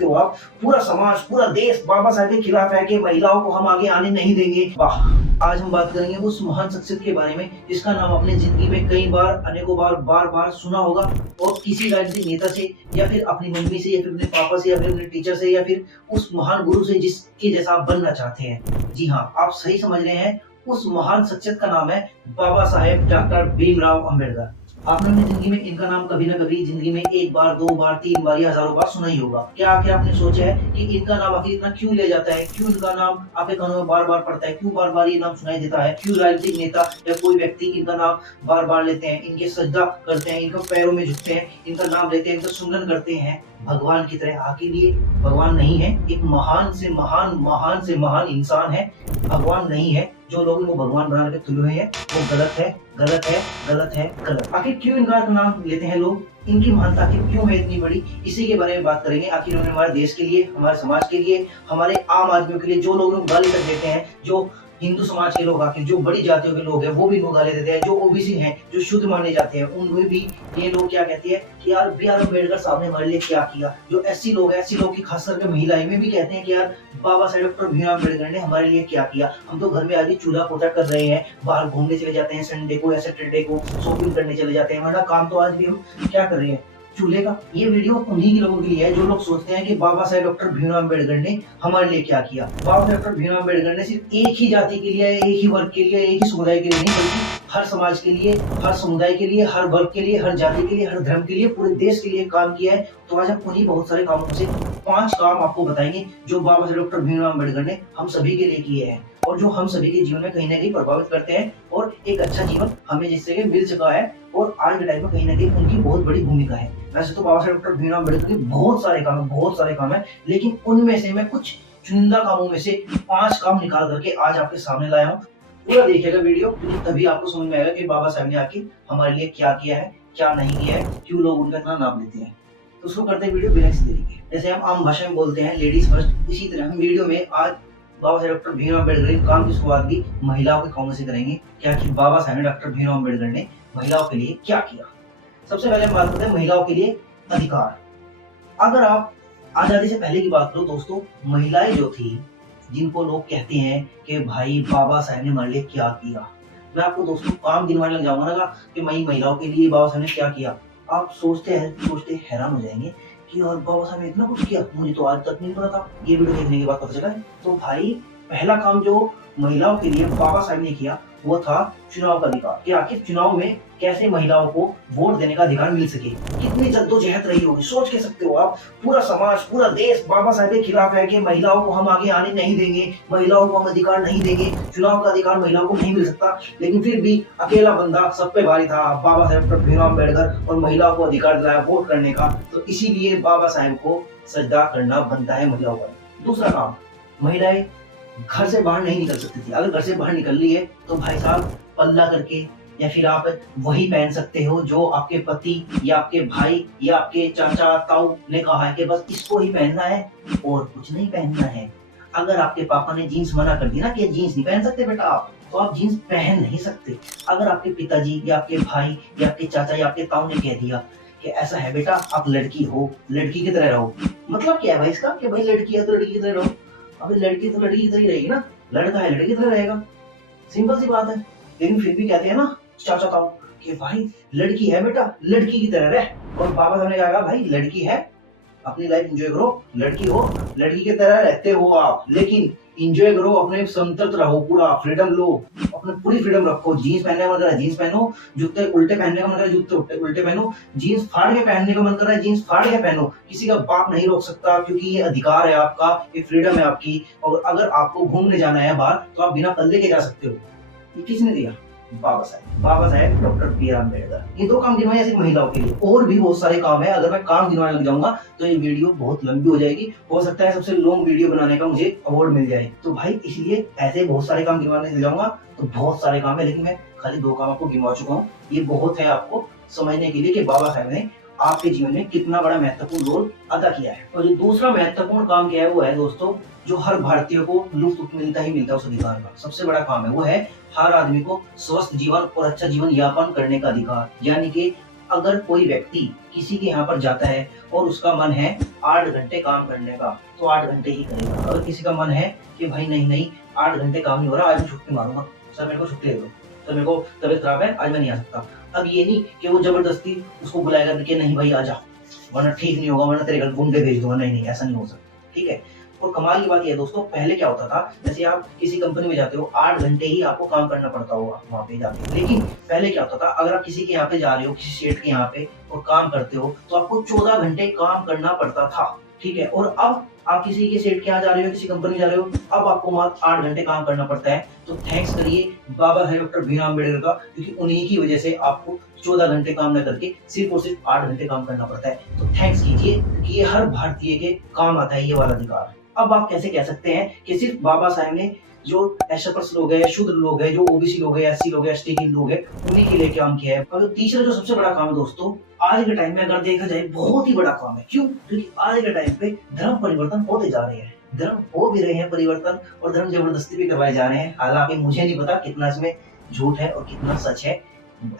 सकते हो आप, पूरा समाज पूरा देश बाबा साहेब के खिलाफ है कि महिलाओं को हम आगे आने नहीं देंगे। वाह। आज हम बात करेंगे उस महान शख्सियत के बारे में जिसका नाम आपने जिंदगी में कई बार अनेकों बार बार सुना होगा, और किसी राजनीतिक नेता से या फिर अपनी मम्मी से या फिर अपने पापा से या फिर अपने टीचर से या फिर उस महान गुरु से जिसके जैसा आप बनना चाहते हैं। जी हाँ, आप सही समझ रहे हैं, उस महान शख्सियत का नाम है बाबा साहेब डॉक्टर भीमराव अंबेडकर। आपने अपनी जिंदगी में इनका नाम कभी ना कभी जिंदगी में एक बार, दो बार, तीन बार या हजारों बार सुना ही होगा। क्या आखिर आपने सोचा है कि इनका नाम आखिर इतना क्यों लिया जाता है, क्यों इनका नाम आपके कानों में बार बार पड़ता है, क्यों बार बार ये नाम सुनाई देता है, क्यों राजनीतिक नेता या कोई व्यक्ति इनका नाम बार बार लेते हैं, इनके सजदा करते हैं, इनका पैरों में झुकते हैं, इनका नाम लेते हैं, इनका सुमरन करते हैं भगवान की तरह। आखिर ये भगवान नहीं है, एक महान से महान इंसान है, भगवान नहीं है। जो लोग इनको भगवान बना के तुले हुए हैं वो गलत है, गलत है, गलत है, गलत। आखिर क्यों इनका नाम लेते हैं लोग, इनकी महानता आखिर क्यों है इतनी बड़ी, इसी के बारे में बात करेंगे। आखिर उन्होंने हमारे देश के लिए, हमारे समाज के लिए, हमारे आम आदमियों के लिए, जो लोग गाली तक देते हैं, जो हिंदू समाज के लोग, आखिर जो बड़ी जातियों के लोग हैं वो भी इनको गाली देते हैं, जो ओबीसी हैं, जो शुद्ध माने जाते हैं, उनमें भी ये लोग क्या कहते हैं कि यार बी आर अम्बेडकर साहब ने हमारे लिए क्या किया। जो एससी लोग हैं, एससी लोग की खास करके महिलाएं में भी कहते हैं कि यार बाबा साहेब डॉक्टर भीमराव अम्बेडकर ने हमारे लिए क्या किया। हम तो घर में आज चूल्हा पोछा कर रहे हैं, बाहर घूमने चले जाते हैं संडे को या सैटरडे को, शॉपिंग करने चले जाते हैं, हमारा काम तो आज भी हम क्या कर रहे हैं, चूल्हे का। ये वीडियो उन्हीं के लोगों के लिए है जो लोग सोचते हैं कि बाबा साहेब डॉक्टर भीमराव अम्बेडकर ने हमारे लिए क्या किया। बाबा साहेब डॉक्टर भीमराव अम्बेडकर ने सिर्फ एक ही जाति के लिए, एक ही वर्ग के लिए, एक ही समुदाय के लिए नहीं, बल्कि हर समाज के लिए, हर समुदाय के लिए, हर वर्ग के लिए, हर जाति के लिए, हर धर्म के लिए, पूरे देश के लिए काम किया है। तो आज हम उन्हीं बहुत सारे कामों से 5 काम आपको बताएंगे जो बाबा साहेब डॉक्टर भीमराव अम्बेडकर ने हम सभी के लिए किए हैं और जो हम सभी के जीवन में कहीं ना कहीं प्रभावित करते हैं और एक अच्छा जीवन हमें जिससे मिल चुका है। और आज के टाइम में कहीं ना कहीं उनकी बहुत बड़ी भूमिका है। वैसे तो बाबा साहेब डॉक्टर भीमराव अम्बेडकर के बहुत सारे काम है, लेकिन उनमें से मैं कुछ चुनिंदा कामों में से 5 काम निकाल करके आज आपके सामने लाया हूँ। पूरा देखिएगा वीडियो, तभी आपको समझ में आएगा कि बाबा साहब ने आखिर हमारे लिए क्या किया है, क्या नहीं किया है, क्यों लोग उनका इतना नाम लेते हैं। तो उसको करते हैं वीडियो बिना किसी देरी के। जैसे हम आम भाषा में बोलते हैं लेडीज फर्स्ट, इसी तरह हम वीडियो में आज बाबा साहेब डॉक्टर भीमराव अम्बेडकर के काम की शुरुआत भी महिलाओं के काम से करेंगे। क्या कि बाबा साहेब डॉक्टर भीमराव अम्बेडकर ने महिलाओं के लिए क्या किया। सबसे पहले हम बात करते हैं महिलाओं के लिए अधिकार। अगर आप आजादी से पहले की बात करो दोस्तों, महिलाएं जो थी, जिनको लोग कहते हैं कि भाई बाबा साहेब ने हमारे लिए क्या किया, मैं आपको दोस्तों काम गिनवाने लग जाऊंगा ना कि महिलाओं के लिए बाबा साहेब ने क्या किया। आप सोचते हैरान हो जाएंगे कि और बाबा साहब ने इतना कुछ किया, मुझे तो आज तक नहीं पता था। ये वीडियो देखने के बाद पता चला है। तो भाई पहला काम जो महिलाओं के लिए बाबा साहब ने किया वो था चुनाव का अधिकार। कि आखिर चुनाव में कैसे महिलाओं को वोट देने का अधिकार मिल सके। कितनी जद्दोजहद रही होगी, सोच के सकते हो आप। पूरा समाज पूरा देश बाबा साहब के खिलाफ है कि महिलाओं को हम आगे आने नहीं देंगे, महिलाओं को हम अधिकार नहीं देंगे, चुनाव का अधिकार महिलाओं को नहीं मिल सकता। लेकिन फिर भी अकेला बंदा सब पे भारी था, बाबा साहेब डॉक्टर भीमराव अम्बेडकर, और महिलाओं को अधिकार दिलाया वोट करने का। तो इसीलिए बाबा साहेब को सजदा करना बनता है महिलाओं का। दूसरा काम, महिलाएं घर से बाहर नहीं निकल सकती थी। अगर घर से बाहर निकल रही है तो भाई साहब पल्ला करके, या फिर आप वही पहन सकते हो जो आपके पति या आपके भाई या आपके चाचा ताऊ ने कहा है कि बस इसको ही पहनना है और कुछ नहीं पहनना है। अगर आपके पापा ने जीन्स मना कर दी ना कि जीन्स नहीं पहन सकते बेटा आप, तो आप जीन्स पहन नहीं सकते। अगर आपके पिताजी या आपके भाई या आपके चाचा या आपके ताऊ ने कह दिया कि ऐसा है बेटा, आप लड़की हो, लड़की की तरह रहो, मतलब क्या है भाई इसका कि भाई लड़की है तो लड़की की तरह रहो। अभी लड़की तो लड़की की तरह ही रहेगी ना, लड़का है लड़की की तरह रहेगा, सिंपल सी बात है। लेकिन फिर भी कहते हैं ना चाचा ताऊ कि भाई लड़की है बेटा, लड़की की तरह रह। और बाबा साहब ने कहा भाई लड़की है, अपनी लाइफ एंजॉय करो, लड़की हो, लड़की की तरह रहते हो आप, लेकिन एंजॉय करो, अपने स्वतंत्र रहो, पूरा फ्रीडम लो, अपने पूरी फ्रीडम रखो। जीन्स पहनने का मन कर रहा है जीन्स पहनो, जूते उल्टे पहनने का मन कर रहा है जूते उल्टे पहनो, जीन्स फाड़ के पहनने का मन कर रहा है जीन्स फाड़ के पहनो। किसी का बाप नहीं रोक सकता, क्योंकि ये अधिकार है आपका, ये फ्रीडम है आपकी। और अगर आपको घूमने जाना है बाहर तो आप बिना पल्ले के जा सकते हो। ये किसने दिया? बाबा साहेब डॉक्टर भीमराव अम्बेडकर। ये 2 काम गिनवाए सिर्फ महिलाओं के लिए, और भी बहुत सारे काम है। अगर मैं काम गिनवाने लग जाऊंगा तो ये वीडियो बहुत लंबी हो जाएगी, हो सकता है सबसे लॉन्ग वीडियो बनाने का मुझे अवार्ड मिल जाए। तो भाई इसलिए ऐसे बहुत सारे काम गिनवाने लग जाऊंगा तो बहुत सारे काम है, लेकिन मैं खाली 2 काम आपको गिनवा चुका हूँ। ये बहुत है आपको समझने के लिए कि बाबा साहब ने आपके जीवन में कितना बड़ा महत्वपूर्ण रोल अदा किया है। और जो दूसरा महत्वपूर्ण काम किया है वो है दोस्तों, जो हर भारतीय को लुफ्त मिलता ही मिलता है उस अधिकार का। सबसे बड़ा काम है वो है हर आदमी को स्वस्थ जीवन और अच्छा जीवन यापन करने का अधिकार। यानी कि अगर कोई व्यक्ति किसी के यहाँ पर जाता है और उसका मन है 8 घंटे काम करने का, तो 8 घंटे ही करेगा। अगर किसी का मन है कि भाई नहीं 8 घंटे काम नहीं हो रहा, आज मैं छुट्टी मारूंगा, सर मेरे को छुट्टी दे दो, सर मेरे को तबीयत खराब है, आज मैं नहीं आ सकता। अब ये नहीं कि वो जबरदस्ती उसको बुलाएगा कि नहीं भाई आ जा, वरना ठीक नहीं होगा, वरना तेरे घर गुंडे भेज दूंगा। नहीं, ऐसा नहीं हो सकता। ठीक है। और कमाल की बात यह है दोस्तों, पहले क्या होता था, जैसे आप किसी कंपनी में जाते हो 8 घंटे ही आपको काम करना पड़ता होगा वहां पे जाके, लेकिन पहले क्या होता था, अगर आप किसी के यहाँ पे जा रहे हो, किसी सेठ के यहाँ पे और काम करते हो, तो आपको 14 घंटे काम करना पड़ता था। ठीक है। और अब आप किसी के सेठ के यहाँ जा रहे हो, किसी कंपनी में जा रहे हो, अब आपको मात्र 8 घंटे काम करना पड़ता है। तो थैंक्स करिए बाबा साहेब डॉक्टर भीमराव अम्बेडकर का, क्योंकि उन्हीं की वजह से आपको 14 घंटे काम न करके सिर्फ और सिर्फ 8 घंटे काम करना पड़ता है। तो थैंक्स कीजिए, क्योंकि ये हर भारतीय के काम आता है ये वाला अधिकार। अब आप कैसे कह सकते हैं कि सिर्फ बाबा साहेब ने जो एसएफएस लोग हैं, शूद्र लोग हैं, जो ओबीसी लोग हैं, एससी लोग हैं, एसटी के लोग हैं, उन्हीं के लिए काम किया है। और तीसरा जो सबसे बड़ा काम है दोस्तों, आज के टाइम में अगर देखा जाए बहुत ही बड़ा काम है। क्यों? क्योंकि आज के टाइम पे धर्म परिवर्तन होते जा रहे हैं, धर्म हो भी रहे हैं परिवर्तन, और धर्म जबरदस्ती भी करवाए जा रहे हैं। हालांकि मुझे नहीं पता कितना इसमें झूठ है और कितना सच है।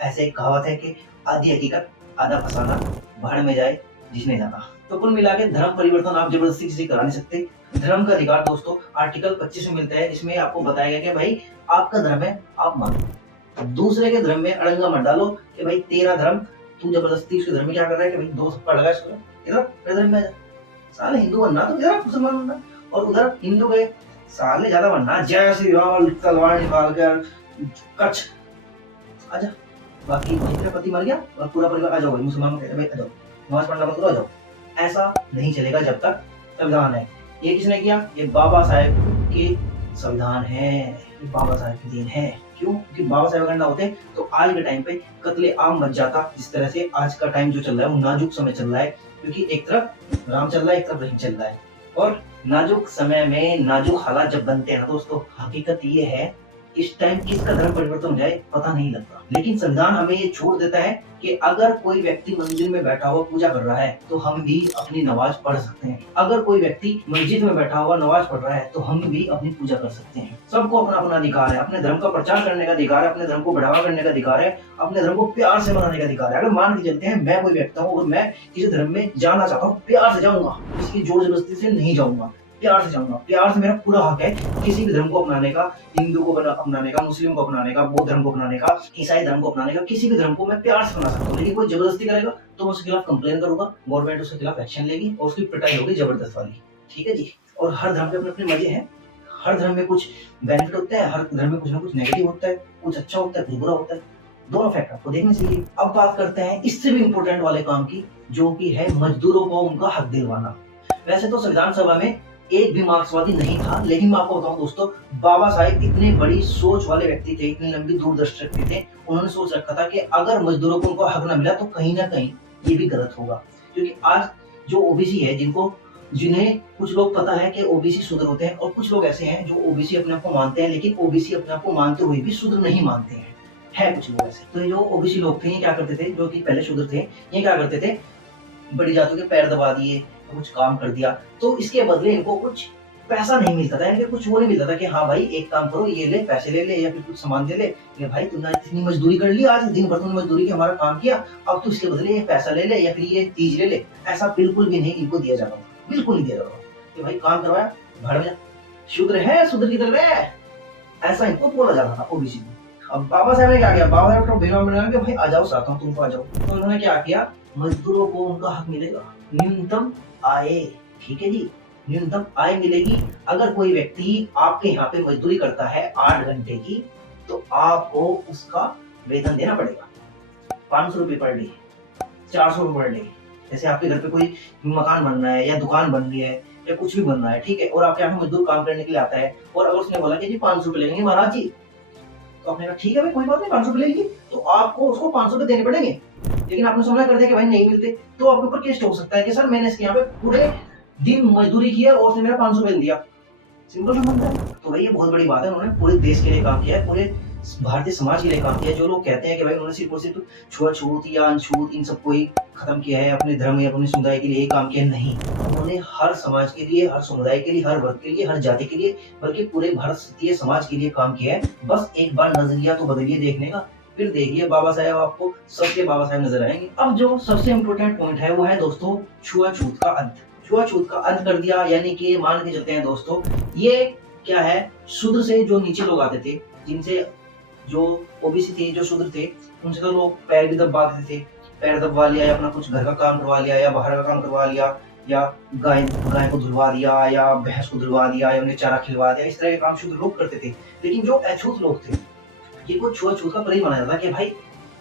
ऐसे एक कहावत है कि आधी हकीकत आधा फसाना, भाड़ में जाए जिसने जाना। तो कुल मिला के धर्म परिवर्तन आप जबरदस्ती किसी करा नहीं सकते। धर्म का अधिकार दोस्तों आर्टिकल 25 में मिलता है। इसमें आपको बताया गया कि भाई आपका धर्म है, आप मानो। दूसरे के धर्म में अड़ंगा मत डालो कि भाई तेरा धर्म, तू जबरदस्ती उसके धर्म में क्या कर रहा है कि भाई 2 थप्पड़ लगा इसको, इधर मेरे धर्म में आ जा। साले हिंदू बनना तो इधर मुसलमान बनना, और उधर हिंदू गए साले ज्यादा बनना, जय श्री राम तलवार निकाल कर कच्छ आजा। बाकी तेरा पति मर गया और पूरा परिवार आ जाओ, मुसलमान कहते भाई आ जाओ, नमाज पढ़ना बंद करो, आ जाओ। ऐसा नहीं चलेगा जब तक संविधान है। ये किसने किया? ये बाबा साहेब के संविधान है, ये बाबा साहेब की देन है। क्यों? क्योंकि बाबा साहेब अगर ना होते तो आज के टाइम पे कत्ले आम मच जाता। जिस तरह से आज का टाइम जो चल रहा है वो नाजुक समय चल रहा है, क्योंकि एक तरफ राम चल रहा है, एक तरफ रहीम चल रहा है। और नाजुक समय में नाजुक हालात जब बनते हैं ना दोस्तों, हकीकत ये है इस टाइम किसका धर्म परिवर्तन हो जाए पता नहीं लगता। लेकिन संविधान हमें ये छूट देता है कि अगर कोई व्यक्ति मंदिर में बैठा हुआ पूजा कर रहा है तो हम भी अपनी नमाज पढ़ सकते हैं। अगर कोई व्यक्ति मस्जिद में बैठा हुआ नमाज पढ़ रहा है तो हम भी अपनी पूजा कर सकते हैं। सबको अपना अपना अधिकार है, अपने धर्म का प्रचार करने का अधिकार है, अपने धर्म को बढ़ावा करने का अधिकार है, अपने धर्म को प्यार से मनाने का अधिकार है। अगर मान के चलते हैं मैं कोई व्यक्ति हूँ और मैं किसी धर्म में जाना चाहता हूँ, प्यार से जाऊंगा, किसी जोर जबरदस्ती से नहीं जाऊंगा, प्यार से जाऊंगा। प्यार से मेरा पूरा हक है किसी भी धर्म को अपनाने का, हिंदू को अपनाने का, मुस्लिम को अपनाने का, बौद्ध धर्म को अपनाने का, ईसाई धर्म को अपनाने का, किसी भी धर्म को मैं प्यार से अपना सकता हूँ। लेकिन कोई जबरदस्ती करेगा तो मैं उसके खिलाफ कंप्लेन करूंगा, गवर्नमेंट उसके खिलाफ एक्शन लेगी और उसकी पिटाई होगी जबरदस्त वाली। ठीक है जी। और हर धर्म के अपने अपने मजे हैं, हर धर्म में कुछ बेनिफिट होता है, हर धर्म में कुछ ना कुछ नेगेटिव होता है, कुछ अच्छा होता है, कुछ बुरा होता है। दोनों फैक्टर आपको देखने चाहिए। अब बात करते हैं इससे भी इम्पोर्टेंट वाले काम की, जो कि है मजदूरों को उनका हक दिलवाना। वैसे तो संविधान सभा में एक भी मार्क्सवादी नहीं था, लेकिन मैं आपको बताऊं दोस्तों, बाबा साहेब इतने बड़ी सोच वाले व्यक्ति थे, इतनी लंबी दूरदर्शी व्यक्ति थे। उन्होंने सोच रखा था कि अगर मजदूरों को उनको हक न मिला तो कहीं ना कहीं ये भी गलत होगा। क्योंकि आज जो ओबीसी है, जिन्हें कुछ लोग पता है कि ओबीसी शूद्र होते हैं, और कुछ लोग ऐसे हैं जो ओबीसी अपने आप को मानते हैं, लेकिन ओबीसी अपने आप को मानते हुए भी शूद्र नहीं मानते हैं। है कुछ लोग ऐसे। तो जो ओबीसी लोग थे ये क्या करते थे, जो कि पहले शूद्र थे, ये क्या करते थे, बड़ी जातों के पैर दबा दिए, कुछ काम कर दिया, तो इसके बदले इनको कुछ पैसा नहीं मिलता था, इनके कुछ वो नहीं मिलता था कि हाँ भाई एक काम करो, ये ले पैसे ले ले, या फिर कुछ सामान दे ले, ये भाई तुमने इतनी मजदूरी कर ली, आज दिन भर तुमने मजदूरी की, हमारा काम किया, अब तू इसके बदले ये पैसा ले ले या फिर ये चीज ले ले। ऐसा बिल्कुल भी नहीं इनको दिया जाता था, बिल्कुल नहीं दिया जाता कि भाई काम करवाया भाड़ में जा, शूद्र है शूद्र की तरह है, ऐसा इनको बोला जाता था ओबीसी को। अब बाबा साहब ने क्या किया, बाबा साहब भीमराव अम्बेडकर के भाई आ जाओ साथ में, तुमको आ जाओ, तो उन्होंने क्या किया, मजदूरों को उनका हक मिलेगा, न्यूनतम आय। ठीक है जी, न्यूनतम आय मिलेगी। अगर कोई व्यक्ति आपके यहाँ पे मजदूरी करता है 8 घंटे की, तो आपको उसका वेतन देना पड़ेगा 500 रुपये पर डे, 400 रुपये पर डे। जैसे आपके घर पे कोई मकान बन रहा है या दुकान बन रही है या कुछ भी बन रहा है, ठीक है, और आपके यहाँ पे मजदूर काम करने के लिए आता है, और अगर उसने बोला कि जी 500 रुपये लेंगे महाराज जी, तो आपने कहा ठीक है भाई कोई बात नहीं 500 रुपये लेंगे, तो आपको उसको 500 रुपये देने पड़ेंगे। लेकिन आपने समझा कर दिया कि भाई नहीं मिलते, तो आपके ऊपर केस हो सकता है कि सर मैंने इसके यहाँ पे पूरे दिन मजदूरी की है और उसने मेरा 500 रुपये दिया। सिंपल सा बनता है। तो भाई ये बहुत बड़ी बात है, उन्होंने पूरे देश के लिए काम किया है, पूरे भारतीय समाज के लिए काम किया है। जो लोग कहते हैं कि भाई उन्होंने सिर्फ और सिर्फ छुआछूत या अनछूत इन सबको ही खत्म किया है, अपने धर्म या अपने समुदाय के लिए काम किया, नहीं, उन्होंने हर समाज के लिए, हर समुदाय के लिए, हर वर्ग के लिए, हर जाति के लिए, बल्कि पूरे भारतीय समाज के लिए काम किया है। बस एक बार नजरिया तो बदलिए देखने का, फिर देखिए बाबा साहेब आपको सबके बाबा साहेब नजर आएंगे। अब जो सबसे इम्पोर्टेंट पॉइंट है वो है दोस्तों छुआछूत का अंत। छुआछूत का अंत कर दिया, यानी कि मान के चलते हैं दोस्तों, ये क्या है, शूद्र से जो नीचे लोग आते थे, जिनसे जो ओबीसी थे, जो शूद्र थे, उनसे तो लोग पैर भी दबाते थे, पैर दबवा लिया या अपना कुछ घर का काम करवा लिया या बाहर का काम करवा लिया या गाय गाय को धुलवा दिया या भैंस को धुलवा दिया या उन्हें चारा खिलवा दिया, इस तरह के काम शूद्र लोग करते थे। लेकिन जो अछूत लोग थे, ये को छुआछूत का परहेज माना जाता है कि भाई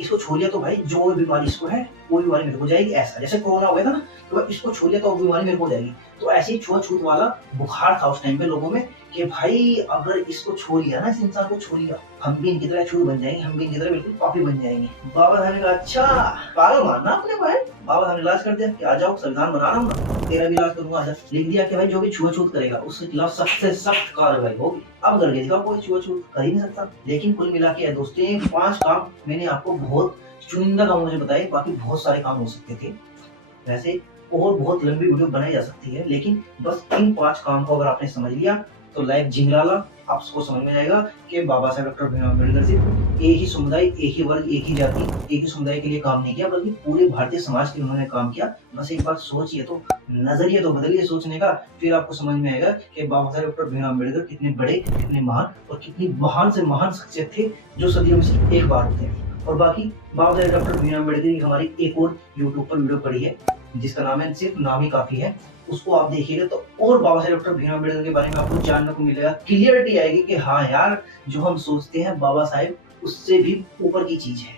इसको छू लिया तो भाई जो बीमारी इसको है वो बीमारी मेरे को जाएगी। ऐसा जैसे कोरोना हो गया था ना, तो भाई इसको छू लिया तो वो बीमारी मेरे को जाएगी। तो ऐसे ही छुआछूत वाला बुखार था उस टाइम पे लोगों में कि भाई अगर इसको छू लिया ना, इस इंसान को छू लिया, हम भी इनकी तरह छूत बन जाएंगे, हम भी इनकी तरह बिल्कुल पापी बन जाएंगे। बाबा साहब ने कहा अच्छा पागल मारना अपने भाई। बाबा साहब ने इलाज कर दिया कि आ जाओ, संविधान बना रहा हूँ ना, तेरा भी इलाज करूंगा। आजा लिख दिया कि भाई जो भी छुआछूत करेगा उसके खिलाफ सख्त से सख्त कार्रवाई होगी। अब कर दिया कोई छुआछूत कर ही नहीं सकता। लेकिन कुल मिला के दोस्तों 5 काम मैंने आपको बहुत चुनिंदा काम मुझे बताए, बाकी बहुत सारे काम हो सकते थे। वैसे और बहुत लंबी वीडियो बनाई जा सकती है, लेकिन बस इन 5 काम को अगर आपने समझ लिया तो लाइफ झिंगलाला आपको समझ में आएगा कि बाबा साहेब डॉक्टर भीमराव अम्बेडकर सिर्फ एक ही समुदाय, एक ही वर्ग, एक ही जाति, एक ही समुदाय के लिए काम नहीं किया, बल्कि पूरे भारतीय समाज के लिए उन्होंने काम किया। बस एक बार सोचिए तो, नजरिया तो बदलिए सोचने का, फिर आपको समझ में आएगा कि बाबा साहेब डॉक्टर भीमराव अम्बेडकर कितने बड़े, कितने महान और कितनी महान से महान शख्सियत थे जो सदियों में सिर्फ एक बार होते हैं। और बाकी बाबा साहेब डॉक्टर भीमराव अम्बेडकर की हमारी एक और यूट्यूब पर वीडियो पड़ी है जिसका नाम है सिर्फ नाम ही काफी है, उसको आप देखिएगा तो और बाबा साहेब डॉक्टर भीमराव अम्बेडकर के बारे में आपको जानने को मिलेगा, क्लियरिटी आएगी कि हाँ यार जो हम सोचते हैं बाबा साहेब उससे भी ऊपर की चीज है।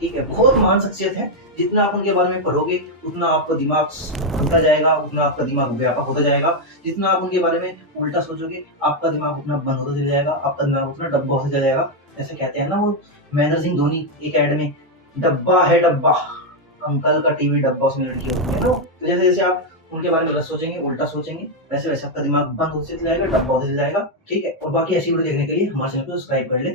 ठीक है, बहुत महान शख्सियत है। जितना आप उनके बारे में पढ़ोगे उतना आपका दिमाग खुलता जाएगा, उतना आपका दिमाग व्यापक होता जाएगा। जितना आप उनके बारे में उल्टा सोचोगे आपका दिमाग उतना बंद होता चला जाएगा, आपका दिमाग उतना डब्बा होता चला जाएगा। जैसे कहते हैं ना वो महेंद्र सिंह धोनी एक ऐड में, डब्बा है डब्बा, अंकल का टीवी डब्बा, उसमें लड़की होती है ना। तो जैसे जैसे आप उनके बारे में गलत सोचेंगे, उल्टा सोचेंगे, वैसे वैसे आपका दिमाग बंद होते चला जाएगा, डब्बा होते चला जाएगा। ठीक है, और बाकी ऐसी वीडियो देखने के लिए हमारे चैनल को सब्सक्राइब कर ले।